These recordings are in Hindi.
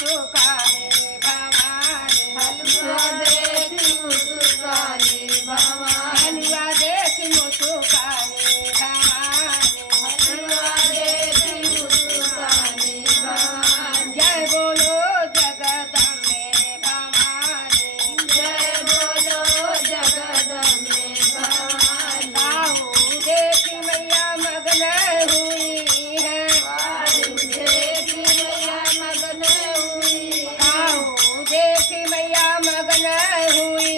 मुस्कानी भवानी हलवा देखी मुस्कानी भवानी हलवा देखी मुस्कानी भवानी हलवा देखी मुस्कानी भवानी जय बोलो जगदम्बे भवानी जय बोलो जगदम्बे भवानी बाहु देखी मैया मगन हुई है बाहु देखी मैया मगन हुई बाहु देखी मैया मगन हुई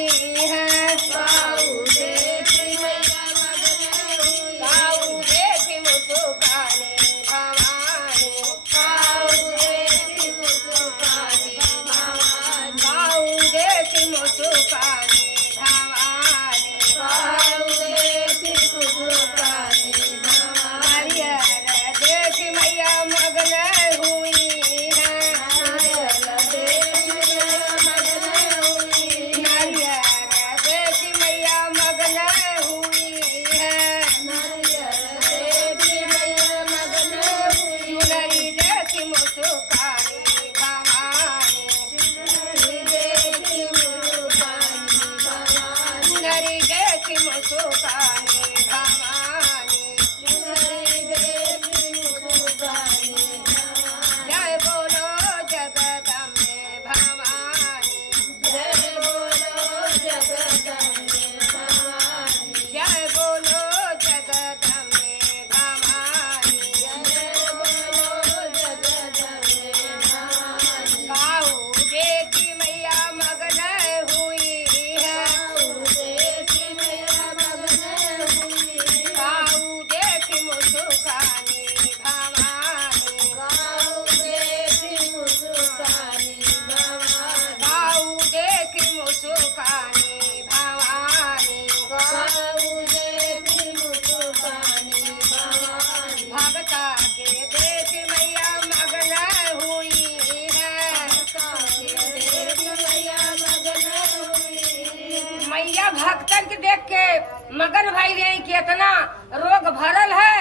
है बाहु देखी मैया मगन हुई बाहु देखी मुस्कानी भवानी बाहु देखी मुस्कानी भवानी बाहु देखी मुस्कानी भवानी बाहु देखी मुस्कानी भवानी हरियर देखी मैया मगन हुई है हरियर देखी मैया मगन हुई हरियर देखी मैया मगन हुई है हरियर देखी मैया मगन हुई सुनरी देखी मुस्कानी भवानी सुनरी देखी मुस्कानी भवानी सुनरी देखी मुस्कानी भवानी सुनरी देखी मुस्कानी भवानी जय बोलो जगदम्बे भवानी जय बोलो जगदम्बे भवानी जय बोलो जगदम्बे भवानी जय बोलो जगदम्बे भवानी बाहु देखी मैया मगन हुई है बाहु देखी मैया मगन हुई बाहु देखी मुस्कानी भवानी बाहु देखी मुस्कानी भवानी बाहु देखी मुस्कानी भवानी बाहु देखी मुस्कानी भवानी भगता के देखी मैया मगन हुई है भगता के देखी मैया मगन हुई मैया भक्तन के देख के मगन भाई रे कितना रोग भरल है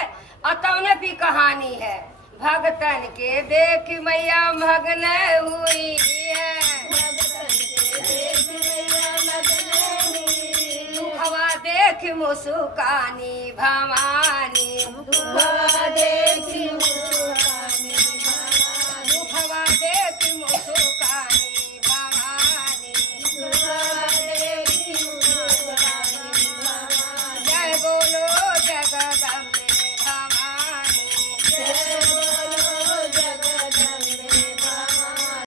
अतौने भी कहानी है भगतन के देख मैया मगन हुई है भगतन के देख मैया मगन हुई दुखवा देख मुस्कानी भवानी दुखवा देख